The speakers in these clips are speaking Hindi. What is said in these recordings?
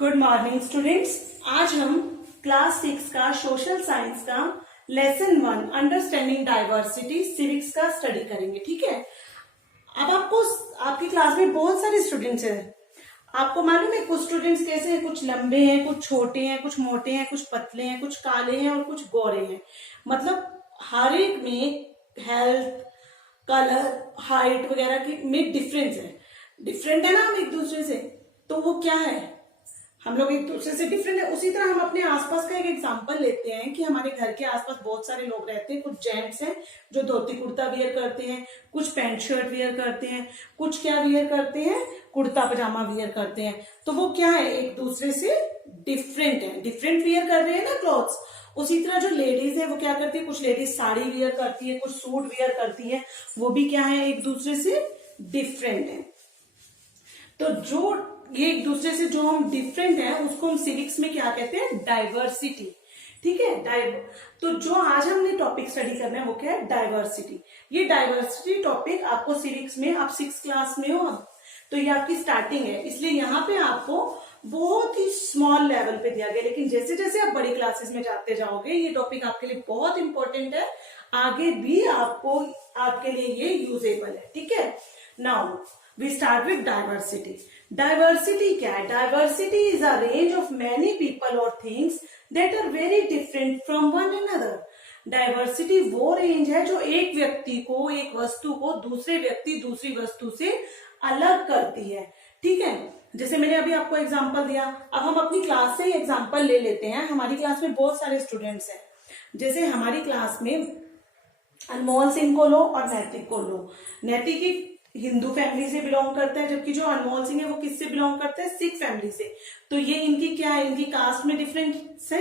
Good morning students. आज हम क्लास 6 का सोशल साइंस का लेसन 1 अंडरस्टैंडिंग डाइवर्सिटी सिविक्स का स्टडी करेंगे। ठीक है। अब आपकी क्लास में बहुत सारे स्टूडेंट्स हैं। आपको मालूम है कुछ स्टूडेंट्स कैसे हैं, कुछ लंबे हैं, कुछ छोटे हैं, कुछ मोटे हैं, कुछ पतले हैं, कुछ काले हैं और कुछ गोरे हैं। मतलब हर एक में हेल्थ, कलर, हाइट वगैरह की में डिफरेंस है। डिफरेंट है ना हम एक दूसरे से, तो वो क्या है, हम लोग एक दूसरे से डिफरेंट है। उसी तरह हम अपने आसपास का एक एग्जांपल लेते हैं कि हमारे घर के आसपास बहुत सारे लोग रहते हैं। कुछ जेंट्स हैं जो धोती कुर्ता वियर करते हैं, कुछ पैंट शर्ट वियर करते हैं, कुछ क्या वियर करते हैं, कुर्ता पजामा वियर करते हैं। तो वो क्या है, एक दूसरे से डिफरेंट है, डिफरेंट वियर कर रहे हैं ना क्लॉथ्स। उसी तरह जो लेडीज है वो क्या करती है, कुछ लेडीज साड़ी वियर करती है, कुछ सूट वियर करती है, वो भी क्या है, एक दूसरे से डिफरेंट है। तो जो ये एक दूसरे से जो हम डिफरेंट है उसको हम सिविक्स में क्या कहते हैं, डाइवर्सिटी। ठीक है। तो जो आज हमने टॉपिक स्टडी करना है वो क्या है, डाइवर्सिटी। ये डाइवर्सिटी टॉपिक आपको सिविक्स में, आप 6 क्लास में हो तो ये आपकी स्टार्टिंग है, इसलिए यहाँ पे आपको बहुत ही स्मॉल लेवल पे दिया गया। लेकिन जैसे जैसे आप बड़ी क्लासेस में जाते जाओगे ये टॉपिक आपके लिए बहुत इंपॉर्टेंट है, आगे भी आपके लिए ये यूजेबल है। ठीक है। Now we start with diversity. Diversity क्या है? Diversity is a range of many people or things that are very different from one another. Diversity वो रेंज है जो एक व्यक्ति को, एक वस्तु को दूसरे व्यक्ति, दूसरी वस्तु से अलग करती है। ठीक है। जैसे मैंने अभी आपको एग्जांपल दिया, अब हम अपनी क्लास से एग्जांपल ले लेते हैं। हमारी क्लास में बहुत सारे स्टूडेंट्स हैं। जैसे हमारी क्लास में अनमोल सिंह को लो और नैतिक को लो। नैतिक एक हिंदू फैमिली से बिलोंग करता है, जबकि जो अनमोल सिंह है वो किससे बिलोंग करता है, सिख फैमिली से। तो ये इनकी क्या है, इनकी कास्ट में डिफरेंस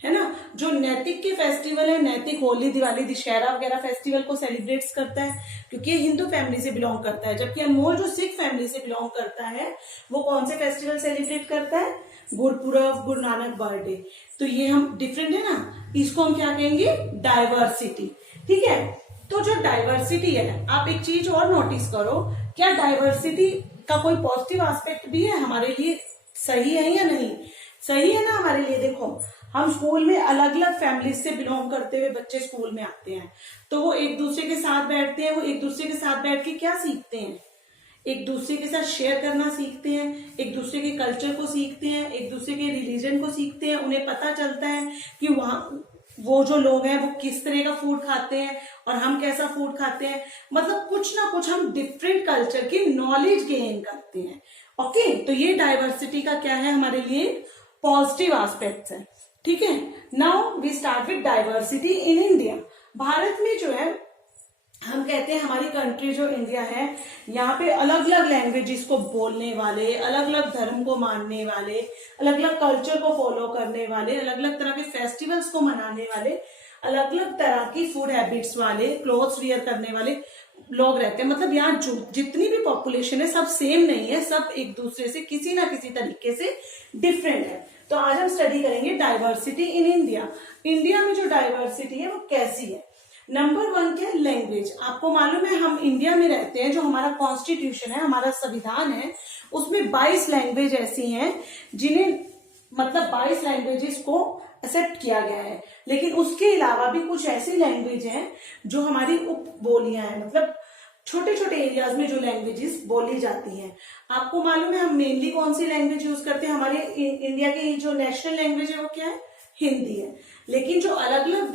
है ना। जो नैतिक के फेस्टिवल है, नैतिक होली, दिवाली, दशहरा वगैरह फेस्टिवल को सेलिब्रेट करता है क्योंकि ये हिंदू फैमिली से बिलोंग करता है। जबकि अनमोल जो सिख फैमिली से बिलोंग करता है वो कौन से फेस्टिवल सेलिब्रेट करता है, गुरपुरब, गुरु नानक बर्थडे। तो ये हम डिफरेंट है ना, इसको हम क्या कहेंगे, डाइवर्सिटी। ठीक है। तो जो डाइवर्सिटी है, आप एक चीज और नोटिस करो, क्या डाइवर्सिटी का कोई पॉजिटिव एस्पेक्ट भी है हमारे लिए, सही है या नहीं, सही है ना हमारे लिए। देखो हम स्कूल में अलग अलग फैमिली से बिलोंग करते हुए बच्चे स्कूल में आते हैं, तो वो एक दूसरे के साथ बैठते हैं, वो एक दूसरे के साथ बैठ के क्या सीखते हैं, एक दूसरे के साथ शेयर करना सीखते हैं, एक दूसरे के कल्चर को सीखते हैं, एक दूसरे के रिलीजन को सीखते हैं। उन्हें पता चलता है कि वहां वो जो लोग हैं वो किस तरह का फूड खाते हैं और हम कैसा फूड खाते हैं। मतलब कुछ ना कुछ हम डिफरेंट कल्चर की नॉलेज गेन करते हैं। ओके। तो ये डाइवर्सिटी का क्या है, हमारे लिए पॉजिटिव एस्पेक्ट्स है। ठीक है। Now we start with diversity in India. Bharat में जो है, हम कहते हैं हमारी कंट्री जो इंडिया है, यहाँ पे अलग अलग लैंग्वेजेस को बोलने वाले, अलग अलग धर्म को मानने वाले, अलग अलग कल्चर को फॉलो करने वाले, अलग अलग तरह के फेस्टिवल्स को मनाने वाले, अलग अलग तरह की फूड हैबिट्स वाले, क्लोथ्स वियर करने वाले लोग रहते हैं। मतलब यहाँ जितनी भी पॉपुलेशन है सब सेम नहीं है, सब एक दूसरे से किसी ना किसी तरीके से डिफरेंट है। तो आज हम स्टडी करेंगे डाइवर्सिटी इन इंडिया। इंडिया में जो डाइवर्सिटी है वो कैसी है। नंबर 1 क्या है, लैंग्वेज। आपको मालूम है हम इंडिया में रहते हैं, जो हमारा कॉन्स्टिट्यूशन है, हमारा संविधान है, उसमें 22 लैंग्वेज ऐसी हैं जिन्हें, मतलब 22 लैंग्वेजेस को एक्सेप्ट किया गया है। लेकिन उसके अलावा भी कुछ ऐसी लैंग्वेज हैं जो हमारी उप बोलियां हैं, मतलब छोटे छोटे एरियाज में जो लैंग्वेजेस बोली जाती हैं। आपको मालूम है हम मेनली कौन सी लैंग्वेज यूज करते हैं, हमारे इंडिया की जो नेशनल लैंग्वेज है वो क्या है, हिंदी है। लेकिन जो अलग अलग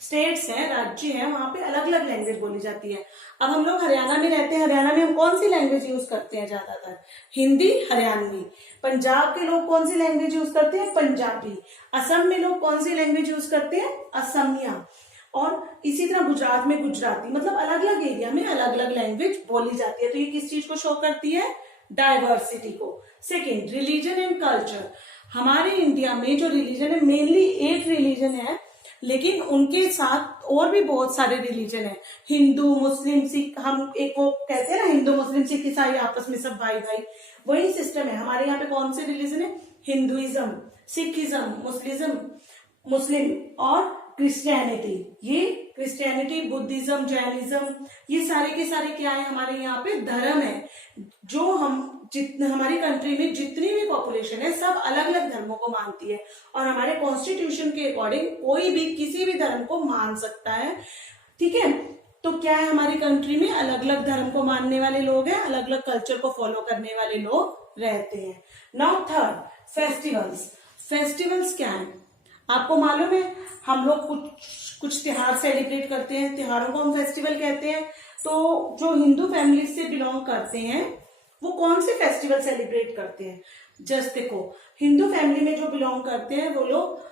स्टेट्स हैं, राज्य हैं, वहां पे अलग अलग लैंग्वेज बोली जाती है। अब हम लोग हरियाणा में रहते हैं, हरियाणा में हम कौन सी लैंग्वेज यूज करते हैं ज्यादातर, हिंदी, हरियाणवी। पंजाब के लोग कौन सी लैंग्वेज यूज करते हैं, पंजाबी। असम में लोग कौन सी लैंग्वेज यूज करते हैं, असमिया। और इसी तरह गुजरात में गुजराती। मतलब अलग अलग एरिया में अलग अलग लैंग्वेज बोली जाती है। तो ये किस चीज को शो करती है, डाइवर्सिटी को। Second, religion and culture. हमारे इंडिया में जो रिलीजन है, मेनली एक रिलीजन है, लेकिन उनके साथ और भी बहुत सारे रिलीजन है, हिंदू, मुस्लिम, सिख। हम एक वो कहते हैं ना, हिंदू, मुस्लिम, सिख, ईसाई आपस में सब भाई भाई, वही सिस्टम है। हमारे यहाँ पे कौन से रिलीजन है, हिंदुइज्म, सिखिज्म, मुस्लिम और क्रिश्चियनिटी। ये क्रिश्चियनिटी, बुद्धिज्म, जैनिज्म, ये सारे के सारे क्या है, हमारे यहाँ पे धर्म है जो हम जितने हमारी कंट्री में जितनी भी पॉपुलेशन है सब अलग अलग धर्मों को मानती है, और हमारे कॉन्स्टिट्यूशन के अकॉर्डिंग कोई भी किसी भी धर्म को मान सकता है, ठीक है। तो क्या है, हमारी कंट्री में अलग अलग धर्म को मानने वाले लोग हैं, अलग अलग कल्चर को फॉलो करने वाले लोग रहते हैं। Now third, festivals. फेस्टिवल्स क्या है, आपको मालूम है, हम लोग कुछ त्योहार सेलिब्रेट करते हैं, त्योहारों को हम फेस्टिवल कहते हैं। तो जो हिंदू फैमिली से बिलोंग करते हैं वो कौन से फेस्टिवल सेलिब्रेट करते हैं? जस्ट देखो, हिंदू फैमिली में जो बिलोंग करते हैं वो लोग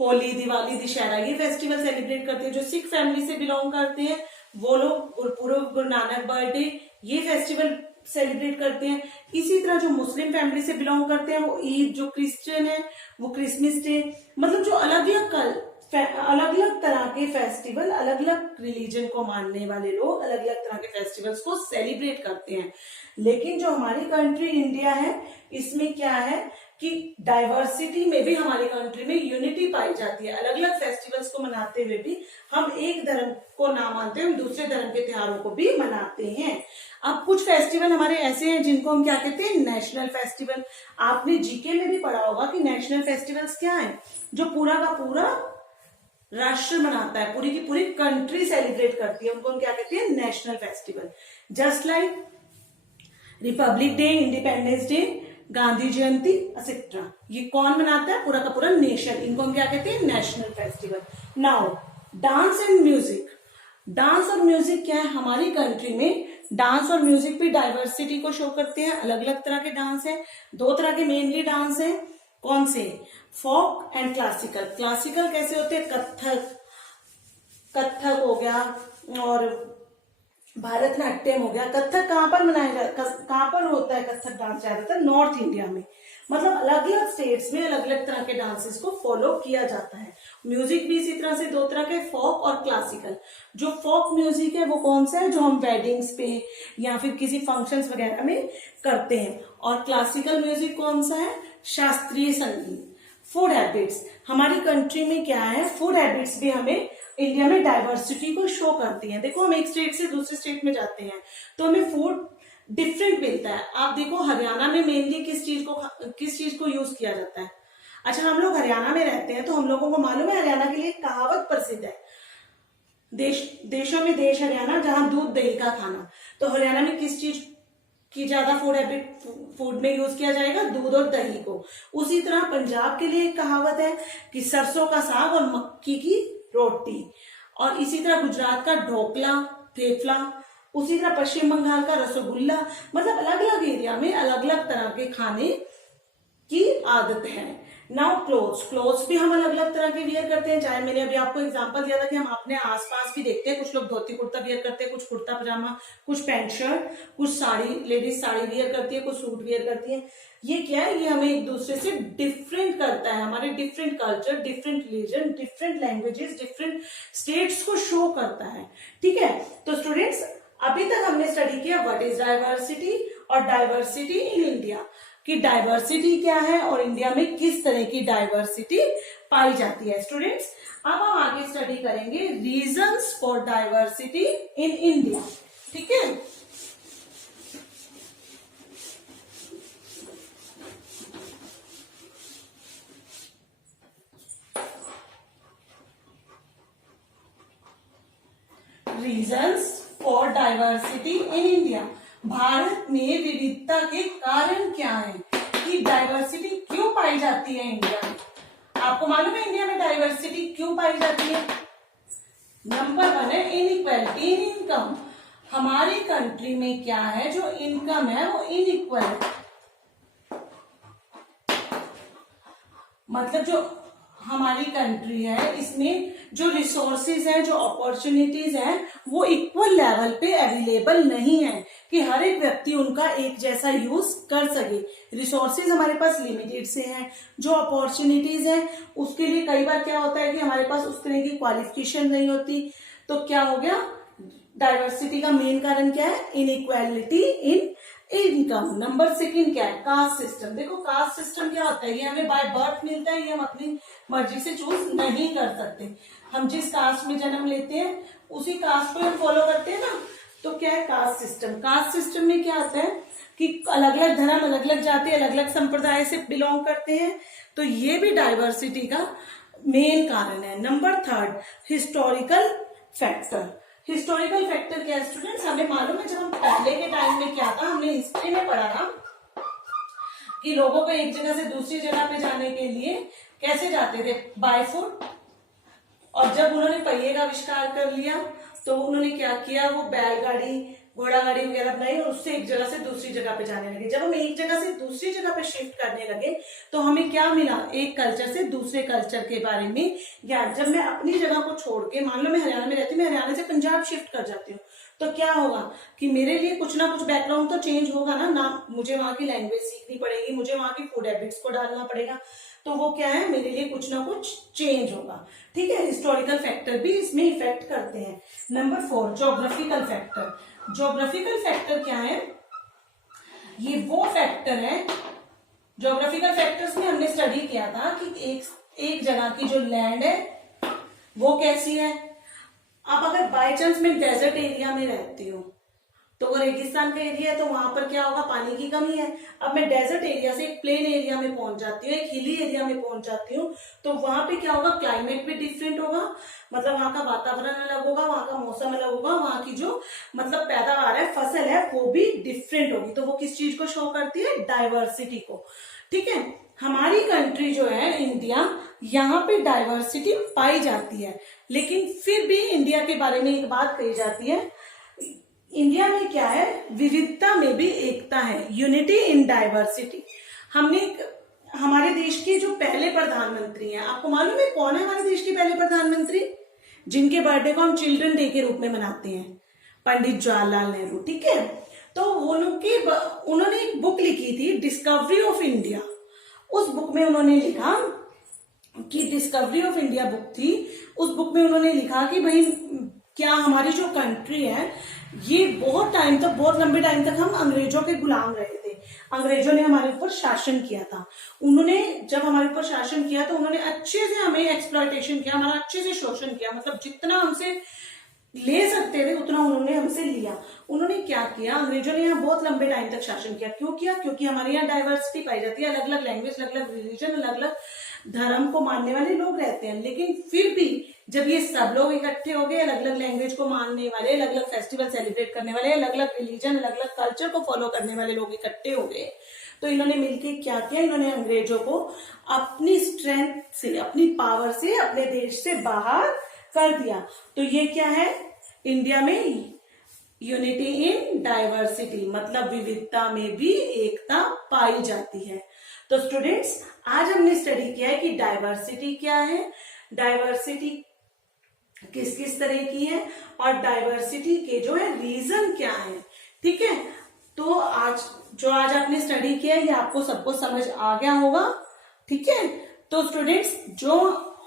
होली, दिवाली, दशहरा ये फेस्टिवल सेलिब्रेट करते हैं। जो सिख फैमिली से बिलोंग करते हैं वो लोग गुरपुरब, गुरु नानक बर्थडे ये फेस्टिवल सेलिब्रेट करते हैं। इसी तरह जो मुस्लिम फैमिली से बिलोंग करते हैं वो ईद, जो क्रिश्चियन है वो क्रिसमस डे, मतलब जो अलग अलग तरह के फेस्टिवल, अलग अलग रिलीजन को मानने वाले लोग अलग अलग तरह के फेस्टिवल्स को सेलिब्रेट करते हैं। लेकिन जो हमारी कंट्री इंडिया है इसमें क्या है कि डाइवर्सिटी में भी हमारी कंट्री में यूनिटी पाई जाती है। अलग अलग फेस्टिवल्स को मनाते हुए भी हम एक धर्म को ना मानते हुए दूसरे धर्म के त्योहारों को भी मनाते हैं। अब कुछ फेस्टिवल हमारे ऐसे हैं जिनको हम क्या कहते हैं, नेशनल फेस्टिवल। आपने जीके में भी पढ़ा होगा कि नेशनल फेस्टिवल्स क्या है, जो पूरा का पूरा राष्ट्र मनाता है, पूरी की पूरी कंट्री सेलिब्रेट करती है, उनको हम क्या कहते हैं, national festival. Just like Republic Day, Independence Day, Gandhi Jayanti, etcetera, ये कौन मनाता है, पूरा का पूरा नेशन, इनको हम क्या कहते हैं, national festival. Now dance and music. Dance और म्यूजिक क्या है, हमारी कंट्री में डांस और म्यूजिक भी डाइवर्सिटी को शो करते हैं। अलग अलग तरह के डांस है, दो तरह के मेनली डांस है, कौन से, फोक एंड क्लासिकल। क्लासिकल कैसे होते हैं, कथक हो गया और भारतनाट्यम हो गया। कथक कहाँ पर कहाँ पर होता है कथक डांस, ज्यादातर नॉर्थ इंडिया में, मतलब अलग अलग स्टेट्स में अलग अलग तरह के डांसेस को फॉलो किया जाता है। म्यूजिक भी इसी तरह से दो तरह के, फोक और क्लासिकल। जो फोक म्यूजिक है वो कौन सा है, जो हम वेडिंग्स पे या फिर किसी फंक्शंस वगैरह में करते हैं, और क्लासिकल म्यूजिक कौन सा है, शास्त्रीय संगीत। फूड हैबिट्स, हमारी कंट्री में क्या है, फूड हैबिट्स भी हमें इंडिया में डाइवर्सिटी को शो करती हैं। देखो, हम एक स्टेट से दूसरे स्टेट में जाते हैं तो हमें फूड डिफरेंट मिलता है। आप देखो हरियाणा में मेनली किस चीज को यूज किया जाता है। अच्छा, हम लोग हरियाणा में रहते हैं तो हम लोगों को मालूम है हरियाणा के लिए एक कहावत प्रसिद्ध है, देशों में देश हरियाणा, जहां दूध दही का खाना। तो हरियाणा में किस चीज की ज्यादा फूड में यूज किया जाएगा, दूध और दही को। उसी तरह पंजाब के लिए एक कहावत है कि सरसों का साग और मक्की की रोटी, और इसी तरह गुजरात का ढोकला, थेपला, उसी तरह पश्चिम बंगाल का रसगुल्ला। मतलब अलग अलग एरिया में अलग अलग तरह के खाने की आदत है। नाउ क्लोथ्स भी हम अलग अलग तरह के वियर करते हैं। चाहे मैंने अभी आपको एग्जांपल दिया था कि हम अपने आसपास भी देखते हैं, कुछ लोग धोती कुर्ता वियर करते हैं, कुछ कुर्ता पजामा, कुछ पैंट शर्ट, कुछ साड़ी, लेडीज साड़ी वियर करती है, कुछ सूट वियर करती है। ये क्या है, ये हमें एक दूसरे से डिफरेंट करता है, हमारे different culture, different religion, different languages, different states को शो करता है। ठीक है, तो स्टूडेंट्स अभी तक हमने स्टडी किया व्हाट इज डाइवर्सिटी और डाइवर्सिटी इन इंडिया, कि डाइवर्सिटी क्या है और इंडिया में किस तरह की डाइवर्सिटी पाई जाती है। स्टूडेंट्स, अब हम आगे स्टडी करेंगे reasons for diversity in India. ठीक है, reasons for diversity in India, Bharat में विविधता के कारण क्या है, कि डाइवर्सिटी क्यों पाई जाती है इंडिया में। आपको मालूम है इंडिया में डाइवर्सिटी क्यों पाई जाती है। नंबर 1 है इनइक्वालिटी इन इनकम। हमारी कंट्री में क्या है, जो इनकम है वो इनइक्वल है, मतलब जो हमारी कंट्री है इसमें जो रिसोर्सेज है, जो अपॉर्चुनिटीज है, वो इक्वल लेवल पे अवेलेबल नहीं है कि हर एक व्यक्ति उनका एक जैसा यूज कर सके। रिसोर्सेज हमारे पास लिमिटेड से हैं, जो अपॉर्चुनिटीज है उसके लिए कई बार क्या होता है कि हमारे पास उस तरह की क्वालिफिकेशन नहीं होती। तो क्या हो गया, डाइवर्सिटी का मेन कारण क्या है, इनइक्वालिटी इन इनकम। नंबर 2 क्या है, कास्ट सिस्टम। देखो कास्ट सिस्टम क्या होता है, ये हमें बाय बर्थ मिलता है, ये हम अपनी मर्जी से चूज नहीं कर सकते। हम जिस कास्ट में जन्म लेते हैं उसी कास्ट को हम फॉलो करते हैं ना। तो क्या है कास्ट सिस्टम। कास्ट सिस्टम में क्या आता है कि अलग अलग धर्म, अलग अलग जाति, अलग अलग संप्रदाय से बिलोंग करते हैं, तो ये भी डाइवर्सिटी का मेन कारण है। Number third, historical factor. Historical factor क्या है स्टूडेंट्स, हमें मालूम है जब हम पहले के टाइम में क्या था, हमने हिस्ट्री में पढ़ा था कि लोगों को एक जगह से दूसरी जगह पे जाने के लिए कैसे जाते थे, बाय फुट। और जब उन्होंने पहिए का आविष्कार कर लिया तो उन्होंने क्या किया, वो बैलगाड़ी, घोड़ा गाड़ी वगैरह बनाई और उससे एक जगह से दूसरी जगह पे जाने लगे। जब हम एक जगह से दूसरी जगह पे शिफ्ट करने लगे तो हमें क्या मिला, एक कल्चर से दूसरे कल्चर के बारे में ज्ञान। जब मैं अपनी जगह को छोड़ के, मान लो मैं हरियाणा में रहती हूँ, मैं हरियाणा से पंजाब शिफ्ट कर जाती हूँ, तो क्या होगा कि मेरे लिए कुछ ना कुछ बैकग्राउंड तो चेंज होगा ना मुझे वहां की लैंग्वेज सीखनी पड़ेगी, मुझे वहां की फूड हैबिट्स को डालना पड़ेगा, तो वो क्या है, मेरे लिए कुछ ना कुछ चेंज होगा। ठीक है, हिस्टोरिकल फैक्टर भी इसमें इफेक्ट करते हैं। Number 4, geographical factor. Geographical factor क्या है, ये वो फैक्टर है, ज्योग्राफिकल फैक्टर्स में हमने स्टडी किया था कि एक जगह की जो लैंड है वो कैसी है। अब अगर बाय चांस मैं डेजर्ट एरिया में रहती हूँ तो वो रेगिस्तान का एरिया है, तो वहां पर क्या होगा, पानी की कमी है। अब मैं डेजर्ट एरिया से एक प्लेन एरिया में पहुंच जाती हूँ, एक हिली एरिया में पहुंच जाती हूँ, तो वहां पे क्या होगा, क्लाइमेट भी डिफरेंट होगा, मतलब वहां का वातावरण अलग होगा, वहां का मौसम अलग होगा, वहां की जो मतलब पैदावार है, फसल है, वो भी डिफरेंट होगी। तो वो किस चीज को शो करती है, डाइवर्सिटी को। ठीक है, हमारी कंट्री जो है इंडिया, यहाँ पे डाइवर्सिटी पाई जाती है, लेकिन फिर भी इंडिया के बारे में एक बात कही जाती है, इंडिया में क्या है, विविधता में भी एकता है, यूनिटी इन डाइवर्सिटी। हमारे देश के जो पहले प्रधानमंत्री हैं, आपको मालूम है कौन है हमारे देश के पहले प्रधानमंत्री, जिनके बर्थडे को हम चिल्ड्रन डे के रूप में मनाते हैं, पंडित जवाहरलाल नेहरू। ठीक है, तो उन्होंने एक बुक लिखी थी, डिस्कवरी ऑफ इंडिया। उस बुक में उन्होंने लिखा कि डिस्कवरी ऑफ इंडिया बुक थी, उस बुक में उन्होंने लिखा कि भाई क्या हमारी जो कंट्री है ये बहुत टाइम तक, बहुत लंबे टाइम तक हम अंग्रेजों के गुलाम रहे थे, अंग्रेजों ने हमारे ऊपर शासन किया था। उन्होंने जब हमारे ऊपर शासन किया तो उन्होंने अच्छे से हमें एक्सप्लॉयटेशन किया, हमारा अच्छे से शोषण किया, मतलब जितना हमसे ले सकते थे उतना उन्होंने हमसे लिया। उन्होंने क्या किया, अंग्रेजों ने यहाँ बहुत लंबे टाइम तक शासन किया। क्यों किया, क्योंकि हमारे यहाँ डाइवर्सिटी पाई जाती है, अलग अलग लैंग्वेज, अलग अलग रिलीजन, अलग अलग धर्म को मानने वाले लोग रहते हैं। लेकिन फिर भी जब ये सब लोग इकट्ठे हो गए, अलग अलग लैंग्वेज को मानने वाले, अलग अलग फेस्टिवल सेलिब्रेट करने वाले, अलग अलग रिलीजन, अलग अलग कल्चर को फॉलो करने वाले लोग इकट्ठे हो गए, तो इन्होंने मिलकर क्या किया, इन्होंने अंग्रेजों को अपनी स्ट्रेंथ से, अपनी पावर से अपने देश से बाहर कर दिया। तो ये क्या है, इंडिया में यूनिटी इन डाइवर्सिटी, मतलब विविधता में भी एकता पाई जाती है। तो स्टूडेंट्स, आज हमने स्टडी किया है कि डाइवर्सिटी क्या है, डाइवर्सिटी किस किस तरह की है, और डाइवर्सिटी के जो है रीजन क्या है। ठीक है, तो आज आपने स्टडी किया ये आपको सबको समझ आ गया होगा। ठीक है, तो स्टूडेंट्स, जो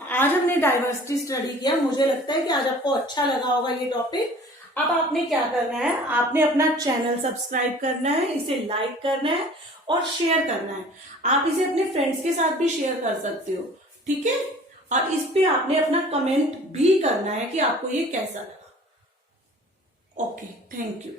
आज हमने डाइवर्सिटी स्टडी किया, मुझे लगता है कि आज आपको अच्छा लगा होगा ये टॉपिक। अब आपने क्या करना है, आपने अपना चैनल सब्सक्राइब करना है, इसे लाइक करना है और शेयर करना है। आप इसे अपने फ्रेंड्स के साथ भी शेयर कर सकते हो। ठीक है, और इस पे आपने अपना कमेंट भी करना है कि आपको ये कैसा लगा। Okay, thank you.